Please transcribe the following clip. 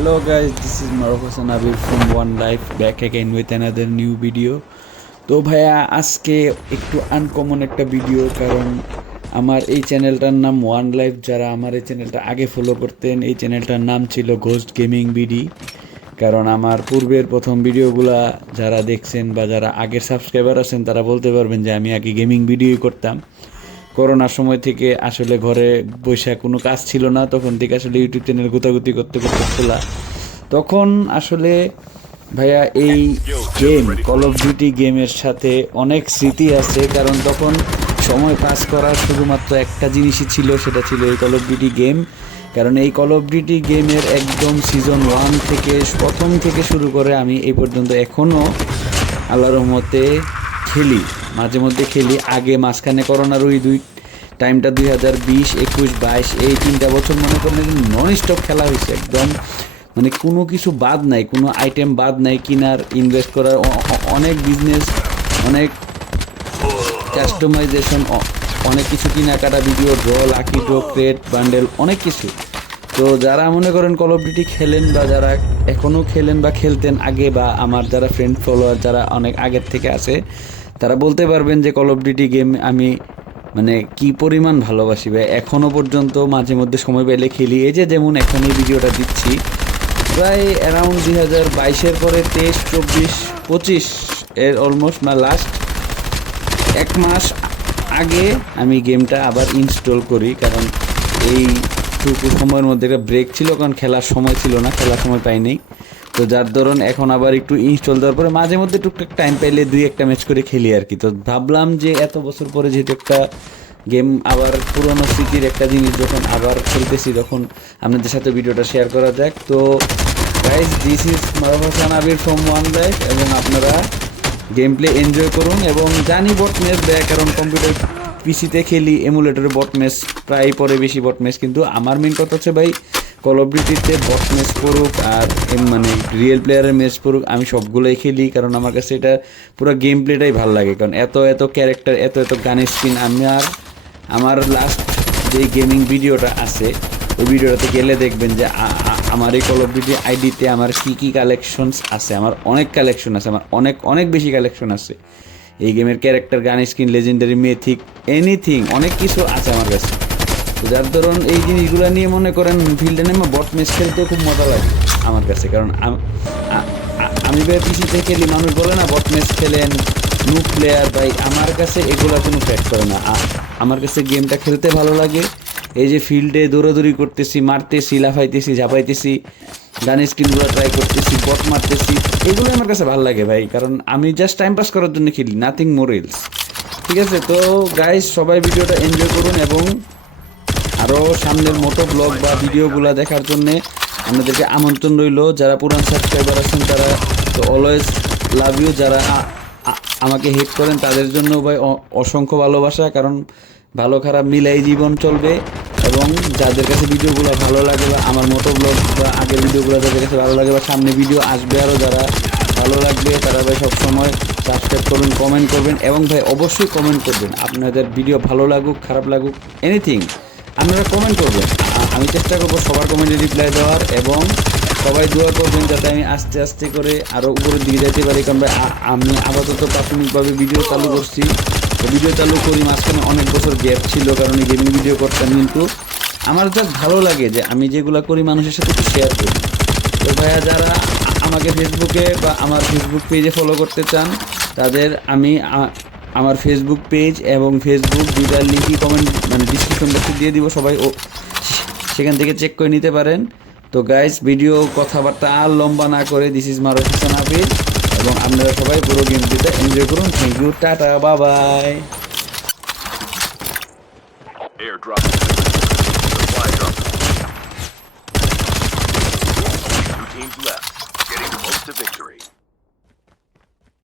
Hello guys, this is Maruf Hassan Abir from One Life back again with another new video. তো ভাইয়া আজকে একটু uncommon একটা video, কারণ আমার এই চ্যানেলটার নাম ওয়ান লাইফ। যারা আমার এই চ্যানেলটা আগে ফলো করতেন, এই চ্যানেলটার নাম ছিল ঘোস্ট গেমিং বিডি। কারণ আমার পূর্বের প্রথম ভিডিওগুলা যারা দেখছেন বা যারা আগের সাবস্ক্রাইবার আছেন তারা বলতে পারবেন যে আমি আগে গেমিং ভিডিওই করতাম। করোনার সময় থেকে আসলে ঘরে বসে কোনো কাজ ছিল না, তখন থেকে আসলে ইউটিউব চ্যানেল গুতাগুতি করতে করতে খোলা। তখন আসলে ভাইয়া এই গেম কল অফ ডিউটি গেমের সাথে অনেক স্মৃতি আছে, কারণ তখন সময় পাস করার শুধুমাত্র একটা জিনিসই ছিল, সেটা ছিল এই কল অফ ডিউটি গেম। কারণ এই কল অফ ডিউটি গেমের একদম সিজন 1 থেকে প্রথম থেকে শুরু করে আমি এই পর্যন্ত এখনও আল্লাহর রহমতে খেলি, মাঝে মধ্যে খেলি। আগে মাঝখানে করোনার ওই টাইমটা 2020, 21, 22 এই 3টা বছর মনে করলে নন স্টপ খেলা হয়েছে একদম, মানে কোনো কিছু বাদ নাই, কোনো আইটেম বাদ নাই, কিনার ইনভেস্ট করার অনেক বিজনেস, অনেক কাস্টমাইজেশন, অনেক কিছু কেনাকাটা, video draw, lucky draw, crate, bundle, অনেক কিছু। তো যারা মনে করেন কল অফ ডিউটি খেলেন বা যারা এখনও খেলেন বা খেলতেন আগে, বা আমার যারা ফ্রেন্ড ফলোয়ার যারা অনেক আগের থেকে আছে, তারা বলতে পারবেন যে কল অফ ডিউটি গেম আমি মানে কি পরিমাণ ভালোবাসি ভাই। এখনও পর্যন্ত মাঝে মধ্যে সময় পেলে খেলি। এই যে যেমন এখন এই ভিডিওটা দিচ্ছি, প্রায় অ্যারাউন্ড 2022-এর পরে 23, 24, 25 এর অলমোস্ট না লাস্ট 1 মাস আগে আমি গেমটা আবার ইনস্টল করি। কারণ এইটুকু সময়ের মধ্যে একটা ব্রেক ছিল, কারণ খেলার সময় ছিল না, খেলার সময় পাইনি। তো যার ধরুন এখন আবার একটু ইনস্টল দেওয়ার পরে মাঝে মধ্যে টুকটাক টাইম পাইলে 2-1টা ম্যাচ করে খেলি আর কি। তো ভাবলাম যে এত বছর পরে যেহেতু একটা গেম আবার পুরনো স্মৃতির একটা জিনিস যখন আবার খেলতেছি, তখন আপনাদের সাথে ভিডিওটা শেয়ার করা যাক। তো guys, this is Maruf Hasan Abir from one life, এবং আপনারা গেম প্লে এনজয় করুন। এবং জানি বট ম্যাচ দেয়, কারণ কম্পিউটার পিসিতে খেলি, এমুলেটরে বট ম্যাচ প্রায় পরে বেশি বট ম্যাচ, কিন্তু আমার মেন কথা হচ্ছে ভাই কল অফ ডিউটিতে বট ম্যাচ পড়ুক আর মানে রিয়েল প্লেয়ারের ম্যাচ পড়ুক, আমি সবগুলোই খেলি। কারণ আমার কাছে এটা পুরো গেম প্লেটাই ভালো লাগে, কারণ এত এত ক্যারেক্টার, এত এত গানের স্কিন। আমার লাস্ট যে গেমিং ভিডিওটা আছে ওই ভিডিওটাতে গেলে দেখবেন যে আমার এই কল অফ ডিউটি আইডিতে আমার কী কী কালেকশনস আছে। আমার অনেক কালেকশন আছে, আমার অনেক অনেক বেশি কালেকশন আছে এই গেমের ক্যারেক্টার, গান স্কিন, লেজেন্ডারি, মেথিক, এনিথিং, অনেক কিছু আছে আমার কাছে। তো যার ধরুন এই জিনিসগুলো নিয়ে মনে করেন ফিল্ডে নেমে বট ম্যাচ খেলতেও খুব মজা লাগে আমার কাছে। কারণ আমি ভাই পিসিতে খেলি, মানুষ বলে না বট ম্যাচ খেলেন, নুব প্লেয়ার, ভাই আমার কাছে এগুলো কোনো ফ্যাক্ট করে না। আমার কাছে গেমটা খেলতে ভালো লাগে। এই যে ফিল্ডে দৌড়াদৌড়ি করতেছি, মারতেছি, লাফাইতেছি, ঝাপাইতেছি, গান স্কিনগুলো ট্রাই করতেছি, বট মারতেছি, এগুলো আমার কাছে ভালো লাগে ভাই। কারণ আমি জাস্ট টাইম পাস করার জন্য খেলি, নাথিং মোর এলস। ঠিক আছে, তো গাইস সবাই ভিডিওটা এনজয় করুন, এবং আরও সামনের মোটো ব্লগ বা ভিডিওগুলো দেখার জন্যে আপনাদেরকে আমন্ত্রণ রইল। যারা পুরান সাবস্ক্রাইবার আছেন তারা তো অলওয়েজ লাভ ইউ, যারা আমাকে হেট করেন তাদের জন্য ভাই অসংখ্য ভালোবাসা, কারণ ভালো খারাপ মিলাই জীবন চলবে। এবং যাদের কাছে ভিডিওগুলো ভালো লাগে বা আমার মতো ব্লগ বা আগের ভিডিওগুলো যাদের কাছে ভালো লাগে বা সামনে ভিডিও আসবে আরও যারা ভালো লাগবে, তারা ভাই সবসময় সাবস্ক্রাইব করবেন, কমেন্ট করবেন, এবং ভাই অবশ্যই কমেন্ট করবেন। আপনাদের ভিডিও ভালো লাগুক খারাপ লাগুক এনিথিং আপনারা কমেন্ট করবেন, আমি চেষ্টা করবো সবার কমেন্টে রিপ্লাই দেওয়ার। এবং সবাই দোয়া করবেন যাতে আমি আস্তে আস্তে করে আরও উপরের দিকে যেতে পারি। কারণ ভাই আমি আপাতত প্রাথমিকভাবে ভিডিও চালু করছি, ভিডিও চালু করি, মাঝখানে অনেক বছর গ্যাপ ছিল, কারণ এই গেমিং ভিডিও করতাম। কিন্তু আমার জাস্ট ভালো লাগে যে আমি যেগুলো করি মানুষের সাথে একটু শেয়ার করি। তো ভাইয়া যারা আমাকে ফেসবুকে বা আমার ফেসবুক পেজে ফলো করতে চান, তাদের আমি আমার ফেসবুক পেজ এবং ফেসবুক দুইটার লিঙ্কই কমেন্ট মানে ডিসক্রিপশন বক্সে দিয়ে দিব, সবাই সেখান থেকে চেক করে নিতে পারেন। তো গাইস, ভিডিও কথাবার্তা আর লম্বা না করে, দিস ইজ মারুফ হাসান আবির, এবং আপনারা সবাই পুরো গেমটিতে এনজয় করুন। Thank you, tata, bye bye. Airdrop. Supply drop. Only 2 teams left, getting close to victory.